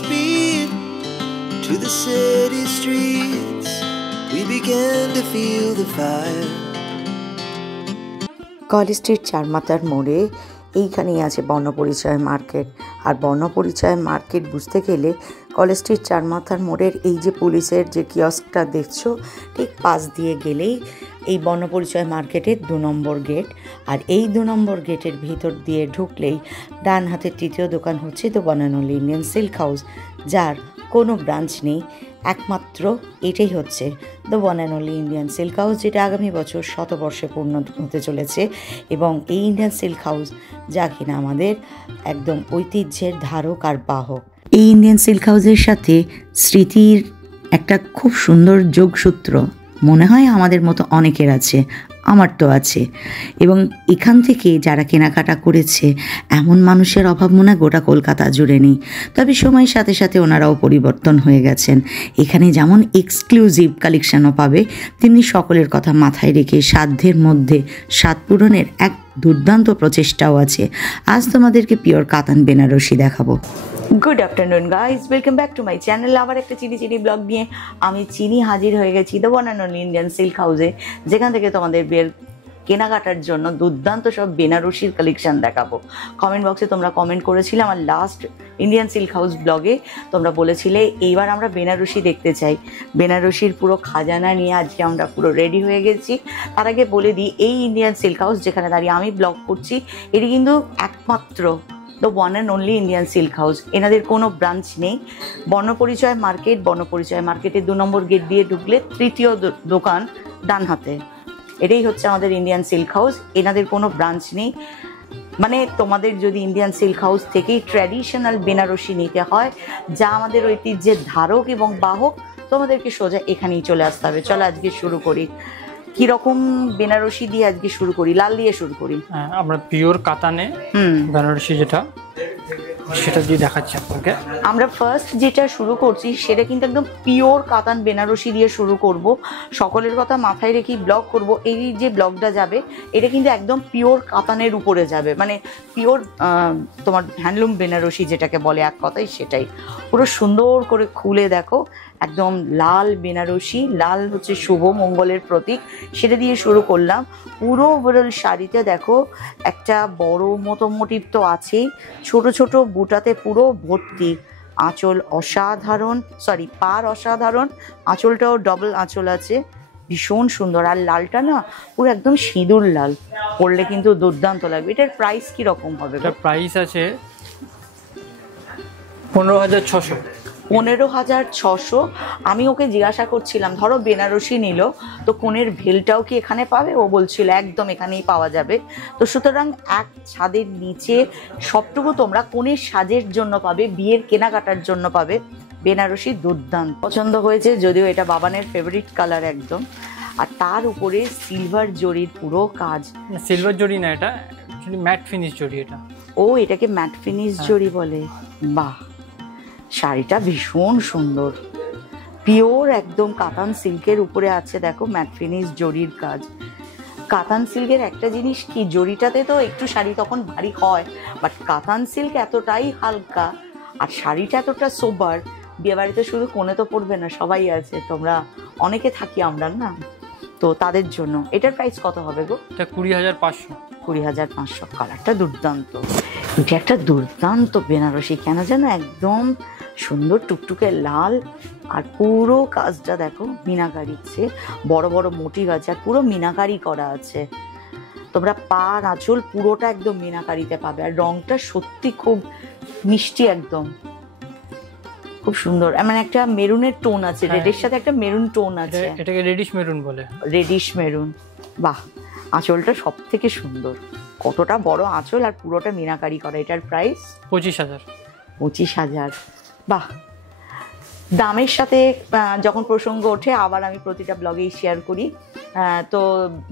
speed to the city streets. We began to feel the fire. College Street চারমাথার মোড়ে এইখানেই আছে বর্ণপরিচয় market. আর বর্ণপরিচয় market বুঝতে গেলে কলেজ স্ট্রিট চারমাথার মোড়ের এই যে পুলিশের যে কিয়স্কটা দেখছো, ঠিক পাশ দিয়ে গেলেই এই বর্ণপরিচয় মার্কেটের 2 নম্বর গেট। আর এই 2 নম্বর গেটের ভিতর দিয়ে ঢুকলেই ডান হাতের তৃতীয় দোকান হচ্ছে the one and only Indian silk house, যার কোনো ব্রাঞ্চ নেই, একমাত্র এটাই হচ্ছে the one and only Indian silk house, যেটা আগামী বছর 100 বর্ষে পূর্ণ হতে চলেছে। এবং এই ইন্ডিয়ান সিল্ক হাউস যা কিনা আমাদের একদম ঐতিহ্যের ধারক আর বাহক। এই ইন্ডিয়ান সিল্ক হাউসের সাথে স্মৃতির একটা খুব সুন্দর যোগসূত্র মনে হয় আমাদের মতো অনেকের আছে, আমার তো আছে। এবং এখান থেকে যারা কেনাকাটা করেছে এমন মানুষের অভাব মনে হয় গোটা কলকাতা জুড়ে নেই। তবে সময়ের সাথে সাথে ওনারাও পরিবর্তন হয়ে গেছেন। এখানে যেমন এক্সক্লুসিভ কালেকশনও পাবে, তেমনি সকলের কথা মাথায় রেখে সাধ্যের মধ্যে স্বাদ পূরণের এক দুর্দান্ত প্রচেষ্টাও আছে। আজ তোমাদেরকে পিওর কাতান বেনারসি দেখাবো। Good afternoon guys, welcome back to my channel. আবার একটা চিনি ব্লগ নিয়ে আমি হাজির হয়ে গেছি the one and only Indian silk হাউসে, যেখান থেকে তোমাদের কেনাকাটার জন্য দুর্দান্ত সব বেনারসির কালেকশন দেখাবো। কমেন্ট বক্সে তোমরা কমেন্ট করেছিলে আমার লাস্ট ইন্ডিয়ান সিল্ক হাউস ব্লগে, তোমরা বলেছিলে এইবার আমরা বেনারসি দেখতে চাই। বেনারসির পুরো খাজানা নিয়ে আজকে আমরা পুরো রেডি হয়ে গেছি। তার আগে বলে দিই, এই ইন্ডিয়ান সিল্ক হাউস যেখানে দাঁড়িয়ে আমি ব্লগ করছি, এটি কিন্তু একমাত্র the one and only Indian silk house. এনাদের কোনো ব্রাঞ্চ নেই। বর্ণপরিচয় মার্কেটের 2 নম্বর গেট দিয়ে ঢুকলে তৃতীয় দোকান ডান হাতে, এটাই হচ্ছে আমাদের ইন্ডিয়ান সিল্ক হাউস। এনাদের কোনো ব্রাঞ্চ নেই। মানে তোমাদের যদি ইন্ডিয়ান সিল্ক হাউস থেকেই ট্র্যাডিশনাল বেনারসি নিতে হয়, যা আমাদের ঐতিহ্যের ধারক এবং বাহক, তোমাদেরকে সোজা এখানেই চলে আসতে হবে। চলো আজকে শুরু করি। কিরকম বেনারসি দিয়ে আজকে শুরু করি? লাল দিয়ে শুরু করি। হ্যাঁ, আমরা পিওর কাতানে বেনারসি সেটা দিয়ে দেখাচ্ছি আপনাকে। আমরা ফার্স্ট যেটা শুরু করছি সেটা কিন্তু একদম পিওর কাতান বেনারসি দিয়ে শুরু করব। সকলের কথা মাথায় রেখেই ব্লগ করব। এই যে ব্লগটা যাবে এটা কিন্তু একদম পিওর কাতানের উপরে যাবে, মানে পিওর তোমার হ্যান্ডলুম বেনারসি যেটাকে বলে এক কথাই, সেটাই পুরো সুন্দর করে খুলে দেখো। একদম লাল বেনারসি, লাল হচ্ছে শুভ মঙ্গলের প্রতীক, সেটা দিয়ে শুরু করলাম। পুরো ওভারঅল শাড়িতে দেখো একটা বড় মতো মোটিভ তো আছেই, ছোট ছোট বুটাতে পুরো ভর্তি। আঁচল অসাধারণ, পার অসাধারণ, আঁচলটাও ডবল আঁচল আছে, ভীষণ সুন্দর। আর লালটা না পুরো একদম সিঁদুর লাল, পরলে কিন্তু দুর্দান্ত লাগবে। এটার প্রাইস কি রকম হবে? এটার প্রাইস আছে 15,600। 15,600। আমি ওকে জিজ্ঞাসা করছিলাম, ধরো বেনারসি নিল তো কোনের ভেলটাও কি এখানে পাবে? ও বলছিল একদম এখানেই পাওয়া যাবে। তো সুতরাং এক ছাদের নিচে সবটুকু তোমরা কোনের সাজের জন্য পাবে, বিয়ের কেনাকাটার জন্য পাবে বেনারসি। দুর্দান্ত পছন্দ হয়েছে, যদিও এটা বাবানের ফেভারিট কালার একদম। আর তার উপরে সিলভার জরির পুরো কাজ। সিলভার জরি না, এটা ম্যাট ফিনিশ জরি। এটাকে ম্যাট ফিনিশ জরি বলে। বাহ, শাড়িটা ভীষণ সুন্দর, পিওর একদম কাতান সিল্কের উপরে আছে দেখো ম্যাট ফিনিশ জরির কাজ। কাতান সিল্কের একটা জিনিস কি, জরিটাতে তো একটু শাড়ি তখন ভারী হয়, বাট কাতান সিল্ক এতটাই হালকা আর শাড়িটা এতটা সোবার। বিয়েবাড়িতে শুধু কোণে তো পড়বে না, সবাই আছে, তোমরা অনেকে থাকি আমরা না, তো তাদের জন্য। এটার প্রাইস কত হবে গো? এটা 20,500। 20,500। কালারটা দুর্দান্ত। এটা একটা দুর্দান্ত বেনারসি, কেন যেন একদম সুন্দর টুকটুকে লাল। আর পুরো কাজটা দেখো মিনাকারিছে, বড় বড় মোটিভ আছে আর পুরো মিনাকারি করা আছে। তোমরা পার আঁচল পুরোটা একদম মিনাকারিতে পাবে। আর রংটা সত্যি খুব মিষ্টি, একদম খুব সুন্দর। মানে একটা মেরুনের টোন আছে, রেডের সাথে একটা মেরুন টোন আছে, এটাকে রেডিশ মেরুন বলে। Radish maroon. বাহ, আঁচলটা সব থেকে সুন্দর, কতটা বড় আঁচল আর পুরোটা মিনাকারি করা। এটার প্রাইস 25,000। 25,000। বাহ, দামের সাথে যখন প্রসঙ্গ ওঠে আবার আমি প্রতিটা ব্লগেই শেয়ার করি। তো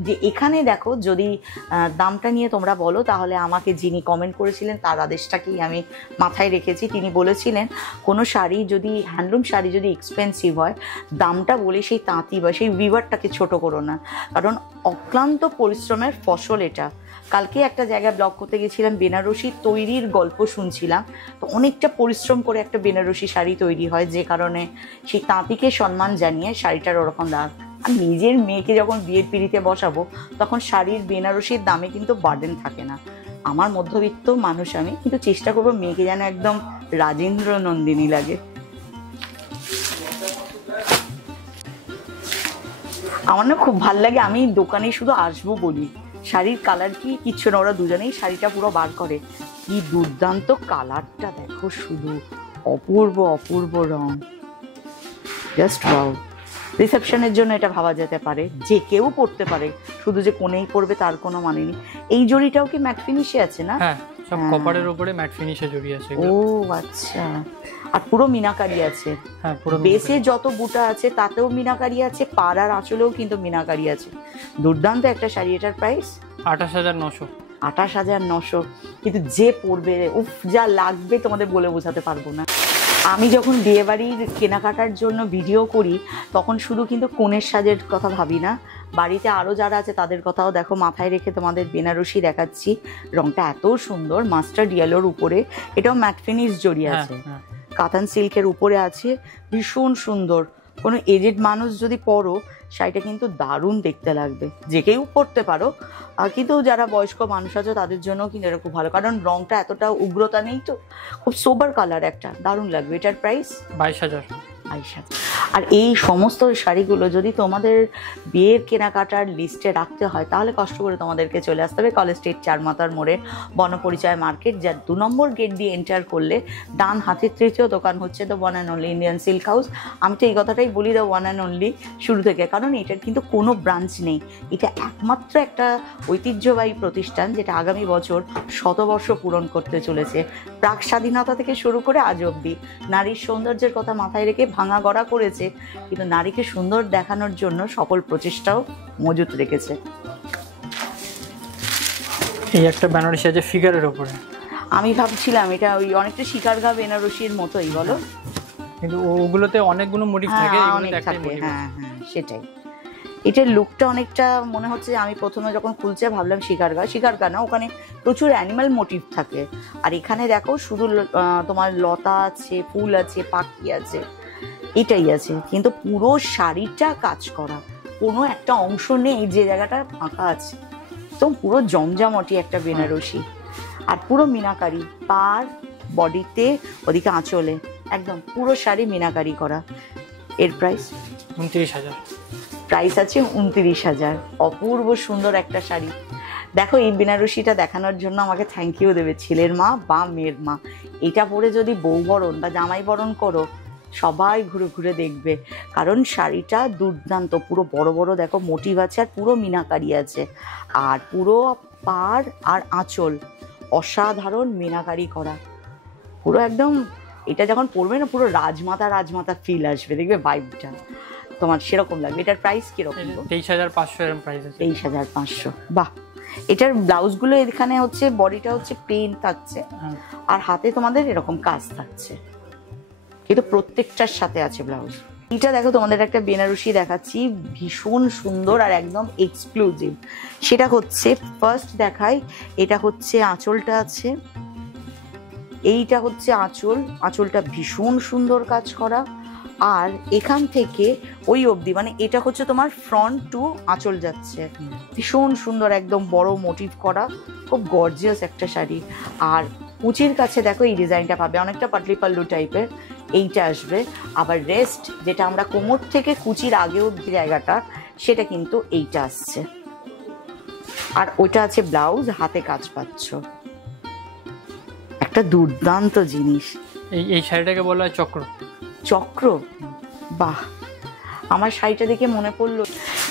যে এখানে দেখো, যদি দামটা নিয়ে তোমরা বলো, তাহলে আমাকে যিনি কমেন্ট করেছিলেন তার আদেশটাকেই আমি মাথায় রেখেছি। তিনি বলেছিলেন কোনো শাড়ি যদি, হ্যান্ডলুম শাড়ি যদি এক্সপেন্সিভ হয়, দামটা বলে সেই তাঁতি বা সেই উইভারটাকে ছোট করো না, কারণ অক্লান্ত পরিশ্রমের ফসল এটা। কালকে একটা জায়গায় ব্লগ করতে গেছিলাম, বেনারসি তৈরির গল্প শুনছিলাম। তো অনেকটা পরিশ্রম করে একটা বেনারসি শাড়ি তৈরি হয়, যে কারণে সেই তাঁতিকে সম্মান জানিয়ে শাড়িটার ওরকম দাম। আর নিজের মেয়েকে যখন বিয়ের পিড়িতে বসাবো, তখন শাড়ির বেনারসির দামে কিন্তু বার্ডেন থাকে না। আমার মধ্যবিত্ত মানুষ আমি, কিন্তু চেষ্টা করবো মেয়েকে যেন একদম রাজেন্দ্র নন্দিনী লাগে। আমার না খুব ভাল লাগে, আমি দোকানে শুধু আসবো বলি। শাড়ির কালার কি কিচ্ছু না, ওরা দুজনেই শাড়িটা পুরো বার করে। কি দুর্দান্ত কালারটা দেখো, শুধু অপূর্ব অপূর্ব রং, জাস্ট ওয়াও। রিসেপশনের জন্য এটা ভাবা যেতে পারে, যে কেউ পরতে পারে, শুধু যে কোনেই পরবে তার কোনো মানে নেই। এই জড়িটাও কি ম্যাট ফিনিশে আছে না? হ্যাঁ, সব কপারের উপরে ম্যাট ফিনিশে জড়ি আছে। ও আচ্ছা, আর পুরো মিনাকারি আছে। হ্যাঁ, পুরো বেসে যত বুটা আছে তাতেও মিনাকারি আছে, পাড় আর আঁচলেও কিন্তু মিনাকারি আছে। দুর্দান্ত একটা শাড়ি। এটার প্রাইস 28,900। 28,900। কিন্তু যে পরবে, উফ, যা লাগবে তোমাদের বলে বোঝাতে পারবো না। আমি যখন বিয়েবাড়ির কেনাকাটার জন্য ভিডিও করি, তখন শুধু কিন্তু কনের সাজের কথা ভাবি না, বাড়িতে আরও যারা আছে তাদের কথাও দেখো মাথায় রেখে তোমাদের বেনারসি দেখাচ্ছি। রংটা এত সুন্দর, মাস্টার্ড ইয়েলোর উপরে, এটাও ম্যাট ফিনিশ জড়ি আছে, কাতান সিল্কের উপরে আছে, ভীষণ সুন্দর। কোনো এজেড মানুষ যদি পরো, শাড়িটা কিন্তু দারুণ দেখতে লাগবে। যে কেউ পরতে পারো, কিন্তু যারা বয়স্ক মানুষ আছে তাদের জন্য কিন্তু এটা খুব ভালো, কারণ রংটা এতটা উগ্রতা নেই, তো খুব সোবার কালার একটা, দারুণ লাগবে। এটার প্রাইস 22,000। আর এই সমস্ত শাড়িগুলো যদি তোমাদের বিয়ের কেনাকাটার লিস্টে রাখতে হয়, তাহলে কষ্ট করে তোমাদেরকে চলে আসতে হবে কলেজ স্ট্রিট চারমাথার মোড়ে বনপরিচয় মার্কেট, যার 2 নম্বর গেট দিয়ে এন্টার করলে ডান হাতের তৃতীয় দোকান হচ্ছে the one and only Indian silk house. আমি তো এই কথাটাই বলি, দ্য ওয়ান অ্যান্ড অনলি শুরু থেকে, কারণ এটার কিন্তু কোনো ব্রাঞ্চ নেই। এটা একমাত্র একটা ঐতিহ্যবাহী প্রতিষ্ঠান, যেটা আগামী বছর 100 বর্ষ পূরণ করতে চলেছে। প্রাক স্বাধীনতা থেকে শুরু করে আজ অবধি নারীর সৌন্দর্যের কথা মাথায় রেখে ভাঙা গড়া করেছে, কিন্তু নারীকে সুন্দর দেখানোর জন্য সকল প্রচেষ্টাও মজুত রেখেছে। এই একটা বেনারসি আছে ফিগারের উপরে। আমি ভাবছিলাম এটা ওই অনেকটা শিকারগা বেনারসির মতোই, বলো, কিন্তু ওগুলোতে অনেকগুলো মোটিভ থাকে, অনেক থাকে। হ্যাঁ হ্যাঁ, সেটাই। এটার লুকটা অনেকটা মনে হচ্ছে, আমি প্রথমে যখন খুলছে ভাবলাম শিকারগা না, ওখানে প্রচুর অ্যানিমাল মোটিভ থাকে। আর এখানে দেখো শুধু তোমার লতা আছে, ফুল আছে, পাখি আছে, এটাই আছে, কিন্তু পুরো শাড়িটা কাজ করা, কোনো একটা অংশ নেই যে জায়গাটা ফাঁকা আছে। তো পুরো জমজমটি একটা বেনারসি, আর পুরো মিনাকারি, পার বডিতে, ওদিকে আঁচলে, একদম পুরো শাড়ি মিনাকারি করা। এর প্রাইস 29,000। প্রাইস আছে 29,000। অপূর্ব সুন্দর একটা শাড়ি। দেখো, এই বেনারসিটা দেখানোর জন্য আমাকে থ্যাংক ইউ দেবে ছেলের মা বা মেয়ের মা। এটা পরে যদি বউ বরণ বা জামাই বরণ করো, সবাই ঘুরে ঘুরে দেখবে, কারণ শাড়িটা দুর্দান্ত। পুরো বড় বড় দেখো মোটিভ আছে, আর পুরো মিনাকারি আছে, আর পুরো পাড় আর আঁচল অসাধারণ মিনাকারি করা, পুরো একদম। এটা যখন পরবে না, পুরো রাজমাতা ফিল আসবে, দেখবে ভাইবটা তোমার সেরকম লাগবে। এটার প্রাইস কিরকম? 23,500 এরকম প্রাইস আছে। 23,500। বাহ। এটার ব্লাউজগুলো এখানে হচ্ছে, বডিটা হচ্ছে প্লেন থাকছে, আর হাতে তোমাদের এরকম কাজ থাকছে, কিন্তু প্রত্যেকটার সাথে আছে ব্লাউজ। এটা দেখো, তোমাদের একটা বেনারসি দেখাচ্ছি, ভীষণ সুন্দর আর একদম এক্সক্লুসিভ। সেটা হচ্ছে, ফার্স্ট দেখাই, এটা হচ্ছে আঁচলটা আছে, এইটা হচ্ছে আঁচলটা ভীষণ সুন্দর কাজ করা, আর এখান থেকে ওই অবধি, মানে এটা হচ্ছে তোমার ফ্রন্ট টু আঁচল যাচ্ছে, ভীষণ সুন্দর, একদম বড় মোটিভ করা, খুব গর্জিয়াস একটা শাড়ি। আর কুচির কাছে দেখো এই ডিজাইনটা পাবে, অনেকটা পাটলি পাল্লু টাইপের এইটা আসবে। আবার রেস্ট, যেটা আমরা কোমর থেকে কুচির আগে অবধি জায়গাটা, সেটা কিন্তু এইটা আসছে। আর ওইটা আছে ব্লাউজ, হাতে কাজ পাচ্ছ, একটা দুর্দান্ত জিনিস। এই শাড়িটাকে বলা হয় চক্র। বাহ, আমার শাড়িটা দেখে মনে পড়লো,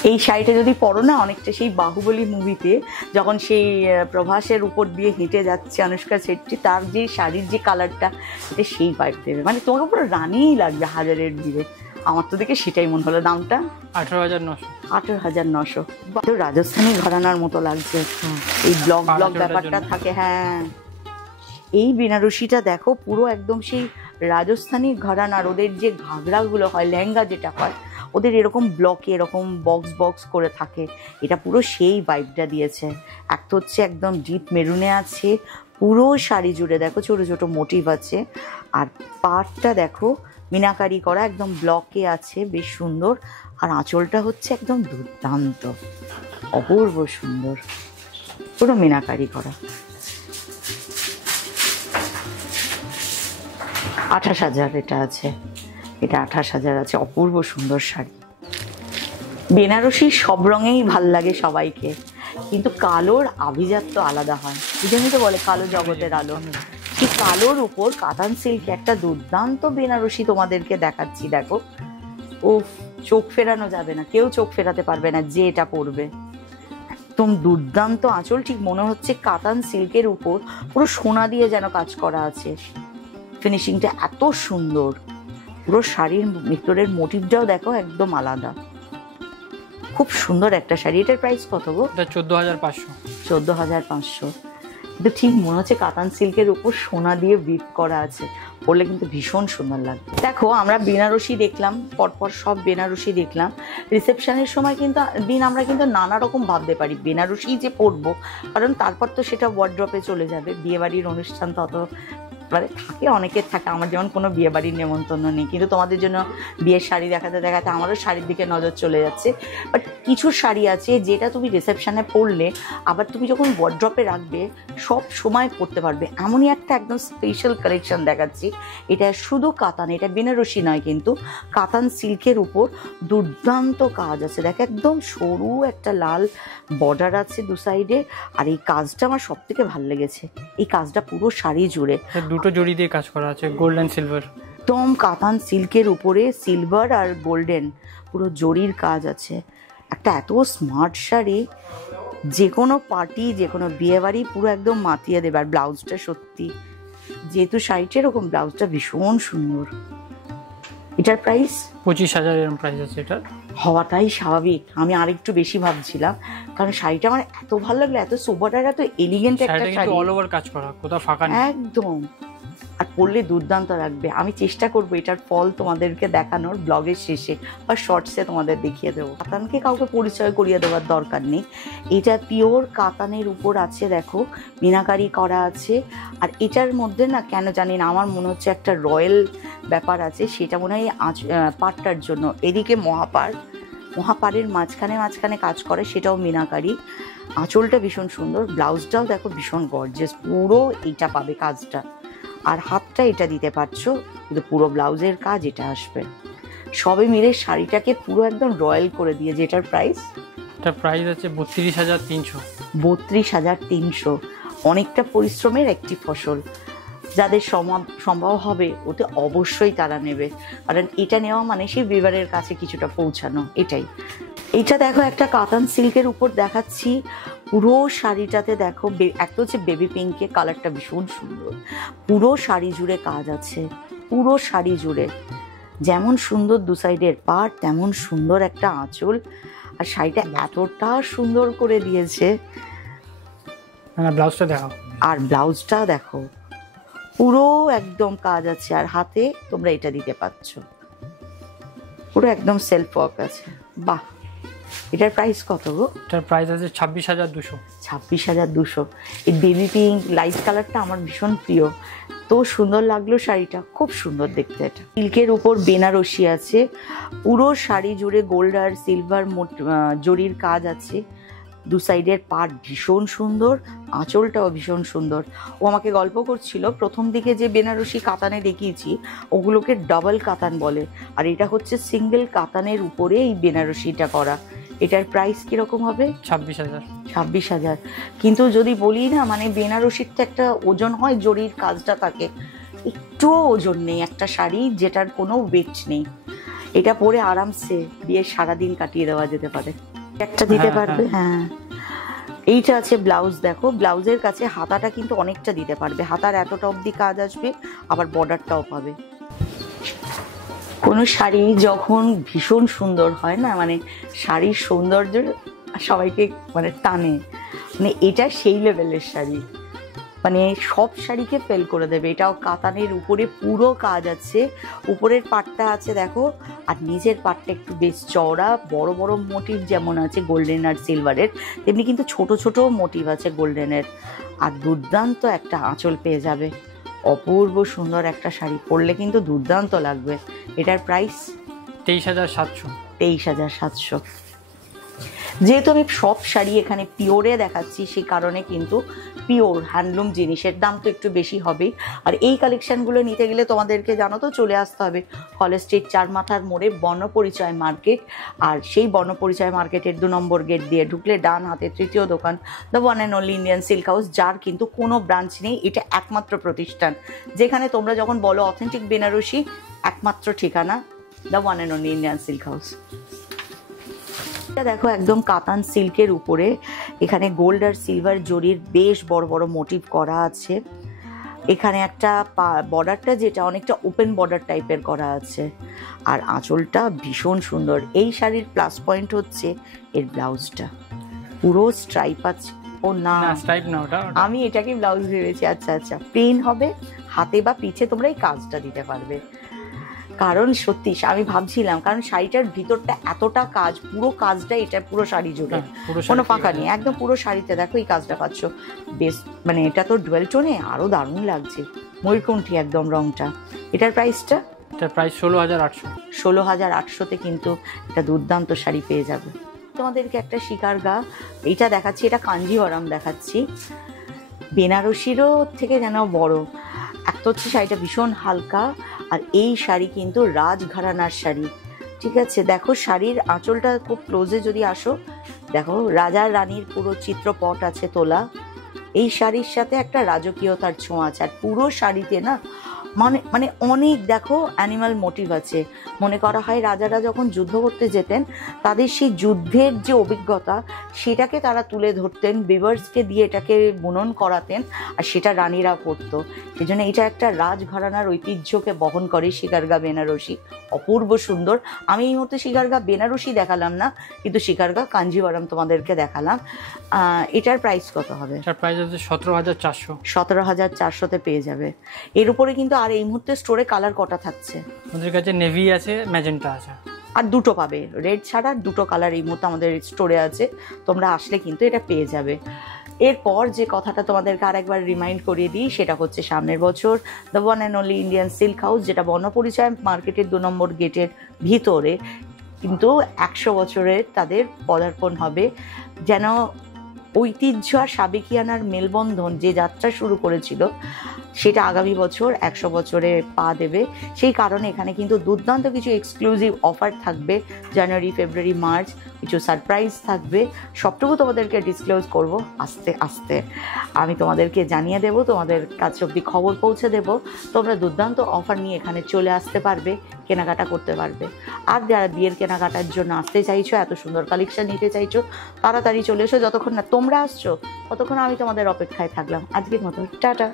এই শাড়িটা যদি পরো না, অনেকটা সেই বাহুবলী মুভিতে যখন সেই প্রভাসের উপর দিয়ে হেঁটে যাচ্ছে অনুষ্কা শেট্টি, তার যে শাড়ির যে কালারটা, এটা সেই ভাইব দেবে, মানে তোমাকে পুরো রানীই লাগবে হাজারের ভিড়ে। আমার তো দেখে সেটাই মনে হলো। দামটা 18,900। 18,900। তো রাজস্থানী ঘরানার মতো লাগছে, এই ব্লক ব্লক ব্যাপারটা থাকে। হ্যাঁ, এই বেনারসিটা দেখো পুরো একদম সেই রাজস্থানী ঘরানার, ওদের যে ঘাগরাগুলো হয়, লেহেঙ্গা যেটা হয়, ওদের এরকম ব্লকে এরকম বক্স বক্স করে থাকে। এটা পুরো সেই ভাইবটা দিয়েছে। একটা হচ্ছে একদম ডিপ মেরুনে আছে, পুরো শাড়ি জুড়ে দেখো ছোট ছোট মোটিভ আছে। আর পাড়টা দেখো মিনাকারি করা, একদম ব্লকে আছে, বেশ সুন্দর। আর আঁচলটা হচ্ছে একদম দুর্দান্ত, অপূর্ব সুন্দর, পুরো মিনাকারি করা। 28,000 এটা আছে, এটা 28,000 আছে। অপূর্ব সুন্দর শাড়ি। বেনারসি সব রঙেই ভাল লাগে সবাইকে, কিন্তু কালোর আভিজাত্য আলাদা হয়। বুঝেনি তো বলে কালো জগতের আলো। সেই কালোর উপর কাতান সিল্ক একটা দুর্দান্ত বেনারসি তোমাদেরকে দেখাচ্ছি। দেখো, ও চোখ ফেরানো যাবে না, কেউ চোখ ফেরাতে পারবে না যে এটা পরবে। একদম দুর্দান্ত আঁচল, ঠিক মনে হচ্ছে কাতান সিল্কের উপর পুরো সোনা দিয়ে যেন কাজ করা আছে। ফিনিশিংটা এত সুন্দর, পুরো শাড়ির ভিতরের মোটিভটাও দেখো একদম আলাদা, খুব সুন্দর একটা শাড়ি। এটার প্রাইস কত গো? 14,500। 14,500। কিন্তু ঠিক মনে হচ্ছে কাতান সিল্কের উপর সোনা দিয়ে বিট করা আছে, পরলে কিন্তু ভীষণ সুন্দর লাগবে। দেখো, আমরা বেনারসি দেখলাম, পরপর সব বেনারসি দেখলাম। রিসেপশনের সময় কিন্তু আমরা কিন্তু নানা রকম ভাবতে পারি বেনারসি যে পরবো, কারণ তারপর তো সেটা ওয়ার্ড্রপে চলে যাবে। বিয়েবাড়ির অনুষ্ঠান তত মানে থাকে, অনেকের থাকে। আমার যেমন কোনো বিয়ে বাড়ির নেমন্তন্ন নেই, কিন্তু তোমাদের জন্য বিয়ের শাড়ি দেখাতে দেখাতে আমারও শাড়ির দিকে নজর চলে যাচ্ছে। বাট কিছু শাড়ি আছে যেটা তুমি রিসেপশনে পরলে আবার তুমি যখন ওয়ার্ড্রপে রাখবে সব সময় পরতে পারবে, এমনই একটা একদম স্পেশাল কালেকশন দেখাচ্ছি। এটা শুধু কাতান, এটা বেনারসি নয়, কিন্তু কাতান সিল্কের উপর দুর্দান্ত কাজ আছে। দেখো, একদম সরু একটা লাল বর্ডার আছে দু সাইডে। আর এই কাজটা আমার সব থেকে ভালো লেগেছে, এই কাজটা পুরো শাড়ি জুড়ে দুটো জড়ি দিয়ে কাজ করা আছে, গোল্ড অ্যান্ড সিলভার। একদম কাতান সিল্কের উপরে সিলভার আর গোল্ডেন পুরো জরির কাজ আছে। একটা এত স্মার্ট শাড়ি, যে কোনো পার্টি, যে কোনো বিয়ে বাড়ি পুরো একদম মাতিয়ে দেবে। আর ব্লাউজটা সত্যি, যেহেতু শাড়িটা এরকম, ব্লাউজটা ভীষণ সুন্দর। এটার প্রাইস 25,000 এরকম প্রাইস আছে এটার। হওয়াটাই স্বাভাবিক, আমি আরেকটু বেশি ভাবছিলাম, কারণ শাড়িটা আমার এত ভালো লাগলো, এত সোবার আর এত এলিগেন্ট একটা শাড়ি, অল ওভার কাজ করা, কোথাও ফাঁকা নেই একদম। আর পরলে দুর্দান্ত লাগবে। আমি চেষ্টা করবো এটার ফল তোমাদেরকে দেখানোর ব্লগের শেষে বা শর্টসে তোমাদের দেখিয়ে দেবো। কাতানকে কাউকে পরিচয় করিয়ে দেওয়ার দরকার নেই, এটা পিওর কাতানের উপর আছে। দেখো, মিনাকারি করা আছে। আর এটার মধ্যে না, কেন জানি না, আমার মনে হচ্ছে একটা রয়্যাল ব্যাপার আছে, সেটা মনে হয় পাড়টার জন্য। এদিকে মহাপাড়ের মাঝখানে মাঝখানে কাজ করে, সেটাও মিনাকারি। আঁচলটা ভীষণ সুন্দর, ব্লাউজটাও দেখো ভীষণ গর্জিয়াস, পুরো এইটা পাবে কাজটা। আর হাতটা এটা দিতে পারছো, কিন্তু পুরো ব্লাউজের কাজ এটা আসবে। সবে মিলে শাড়িটাকে পুরো একদম রয়্যাল করে দিয়ে। যেটার প্রাইস, এটার প্রাইস আছে 32,300। 32,300। অনেকটা পরিশ্রমের একটি ফসল। যাদের সম্ভব হবে ওতে অবশ্যই তারা নেবে, কারণ এটা নেওয়া মানে সেই বিবারের কাছে কিছুটা পৌঁছানো, এটাই। এইটা দেখো, একটা কাতান সিল্কের উপর দেখাচ্ছি। পুরো শাড়িটাতে দেখো, একটা হচ্ছে বেবি পিঙ্কে, কালারটা ভীষণ সুন্দর। পুরো শাড়ি জুড়ে কাজ আছে, পুরো শাড়ি জুড়ে। যেমন সুন্দর দু সাইডের পাড়, তেমন সুন্দর একটা আঁচল। আর শাড়িটা এতটা সুন্দর করে দিয়েছে। ব্লাউজটা দেখো, আর ব্লাউজটা দেখো, পুরো একদম কাজ আছে। আর হাতে তোমরা এটা দিতে পারছো, পুরো একদম সেলফ ওয়ার্ক আছে। বাহ! এটার প্রাইস কত গো? এটার প্রাইস আছে 26,200। 26,200। এই বেবি পিঙ্ক লাইট কালারটা আমার ভীষণ প্রিয়। তো সুন্দর লাগলো শাড়িটা, খুব সুন্দর দেখতে। এটা সিল্কের উপর বেনারসি আছে, পুরো শাড়ি জুড়ে গোল্ড আর সিলভার জরির কাজ আছে। দু সাইডের পাড় ভীষণ সুন্দর, আঁচলটাও ভীষণ সুন্দর। ও আমাকে গল্প করছিল, প্রথম দিকে যে বেনারসি কাতানে দেখিয়েছি ওগুলোকে ডাবল কাতান বলে, আর এটা হচ্ছে সিঙ্গেল কাতানের উপরে এই বেনারসিটা করা। এটার প্রাইস কিরকম হবে? 26,000। 26,000। কিন্তু যদি বলি না, মানে বেনারসির তো একটা ওজন হয়, জরির কাজটা থাকে, একটুও ওজন নেই একটা শাড়ি যেটার কোনো ওয়েট নেই। এটা পরে আরামসে বিয়ের সারাদিন কাটিয়ে দেওয়া যেতে পারে। একটা দিতে পারবে। হ্যাঁ, এইটা আছে ব্লাউজ। দেখো, ব্লাউজের কাছে হাতাটা কিন্তু অনেকটা দিতে পারবে, হাতার এতটা অবধি কাজ আসবে, আবার বর্ডারটাও পাবে। কোনো শাড়ি যখন ভীষণ সুন্দর হয় না, মানে শাড়ির সৌন্দর্য সবাইকে মানে টানে, মানে এটা সেই লেভেলের শাড়ি, মানে সব শাড়িকে ফেল করে দেবে। এটাও কাতানের উপরে পুরো কাজ আছে, উপরের পাটটা আছে দেখো, আর নিচের পাটটা একটু বেশ চওড়া, বড় বড় মোটিভ যেমন আছে গোল্ডেন আর সিলভারের, তেমনি কিন্তু ছোট ছোট মোটিভ আছে গোল্ডেনের। আর দুর্দান্ত একটা আঁচল পেয়ে যাবে, অপূর্ব সুন্দর একটা শাড়ি, পরলে কিন্তু দুর্দান্ত লাগবে। এটার প্রাইস 23,700। 23,700। যেহেতু আমি সব শাড়ি এখানে পিওরে দেখাচ্ছি, সেই কারণে কিন্তু পিওর হ্যান্ডলুম জিনিসের দাম তো একটু বেশি হবেই। আর এই কালেকশনগুলো নিতে গেলে তোমাদেরকে জানো তো চলে আসতে হবে কলেজ স্ট্রিট চারমাথার মোড়ে বর্ণপরিচয় মার্কেট। আর সেই বর্ণপরিচয় মার্কেটের 2 নম্বর গেট দিয়ে ঢুকলে ডান হাতে তৃতীয় দোকান the one and only Indian silk house, যার কিন্তু কোনো ব্রাঞ্চ নেই, এটা একমাত্র প্রতিষ্ঠান যেখানে তোমরা যখন বলো অথেন্টিক বেনারসি, একমাত্র ঠিকানা the one and only Indian silk house. দেখো একদম কাতান সিল্কের উপরে এখানে গোল্ড আর সিলভার জরির বেশ বড় বড় মোটিভ করা আছে। এখানে একটা বর্ডারটা যেটা অনেকটা ওপেন বর্ডার টাইপের করা আছে, আর আঁচলটা ভীষণ সুন্দর। এই শাড়ির প্লাস পয়েন্ট হচ্ছে এর ব্লাউজটা পুরো স্ট্রাইপ আছে। ও না, স্ট্রাইপ না, ওটা আমি এটাকে ব্লাউজ ভেবেছি। আচ্ছা আচ্ছা, প্লেন হবে, হাতে বা পিঠে তোমরা এই কাজটা দিতে পারবে। কারণ সত্যি আমি ভাবছিলাম, কারণ শাড়িটার ভিতরটা এতটা কাজ, পুরো কাজটা এটা পুরো শাড়ি জুড়ে, কোনো ফাঁকা নেই, একদম পুরো শাড়িতে দেখো এই কাজটা পাচ্ছ। বেশ, মানে এটা তো ডুয়েল টোনে, আরো দারুণ লাগছে, ময়ূরকণ্ঠী একদম রংটা। এটার প্রাইসটা? এটার প্রাইস 16,800। 16,800-তে কিন্তু এটা দুর্দান্ত শাড়ি পেয়ে যাবে। তোমাদেরকে একটা শিকার গা এইটা দেখাচ্ছি, এটা কাঞ্জিভারাম দেখাচ্ছি, বেনারসিরও থেকে যেন বড়। একটা হচ্ছে শাড়িটা ভীষণ হালকা, আর এই শাড়ি কিন্তু রাজঘরানার শাড়ি, ঠিক আছে? দেখো শাড়ির আঁচলটা খুব ক্লোজে যদি আসো, দেখো রাজা রানীর পুরো চিত্রপট আছে তোলা। এই শাড়ির সাথে একটা রাজকীয়তার ছোঁয়া আছে, আর পুরো শাড়িতে না মানে অনেক দেখো অ্যানিমাল মোটিভ আছে। মনে করা হয় রাজারা যখন যুদ্ধ করতে যেতেন, তাদের সেই যুদ্ধের যে অভিজ্ঞতা সেটাকে তারা তুলে ধরতেন, বিভার্সকে দিয়ে এটাকে বুনন করাতেন, আর সেটা রানীরা পরতো। সেই জন্য এটা একটা রাজঘরানার ঐতিহ্যকে বহন করে শিকারগা বেনারসি, অপূর্ব সুন্দর। আমি এই মুহূর্তে শিকারগা বেনারসি দেখালাম না, কিন্তু শিকারগা কাঞ্জিভারাম তোমাদেরকে দেখালাম। এটার প্রাইস কত হবে? এটার প্রাইস হচ্ছে 17,400। 17,400-তে পেয়ে যাবে। এর উপরে কিন্তু আর এই মুহূর্তে স্টোরে কালার কটা থাকছে? আমাদের কাছে নেভি আছে, ম্যাজেন্টা আছে, আর দুটো পাবে, রেড ছাড়া দুটো কালার এই মুহূর্তে আমাদের স্টোরে আছে, তোমরা আসলে কিন্তু এটা পেয়ে যাবে। এরপর যে কথাটা তোমাদেরকে আরেকবার রিমাইন্ড করিয়ে দিই, সেটা হচ্ছে সামনের বছর the one and only Indian silk house, যেটা বর্ণপরিচয় মার্কেটের 2 নম্বর গেটের ভিতরে, কিন্তু 100 বছরের তাদের পদার্পণ হবে। যেন ঐতিহ্য আর সাবেকিয়ানার মেলবন্ধন যে যাত্রা শুরু করেছিল, সেটা আগামী বছর 100 বছরে পা দেবে। সেই কারণে এখানে কিন্তু দুর্দান্ত কিছু এক্সক্লুসিভ অফার থাকবে, জানুয়ারি, ফেব্রুয়ারি, মার্চ, কিছু সারপ্রাইজ থাকবে। সবটুকু তোমাদেরকে ডিসক্লোজ করব আস্তে আস্তে, আমি তোমাদেরকে জানিয়ে দেব, তোমাদের কাছে অবধি খবর পৌঁছে দেব। তোমরা দুর্দান্ত অফার নিয়ে এখানে চলে আসতে পারবে, কেনাকাটা করতে পারবে। আর যারা বিয়ের কেনাকাটার জন্য আসতে চাইছো, এত সুন্দর কালেকশন নিতে চাইছো, তাড়াতাড়ি চলে এসো। যতক্ষণ না তোমরা আসছো ততক্ষণ আমি তোমাদের অপেক্ষায় থাকলাম। আজকের মতো টাটা।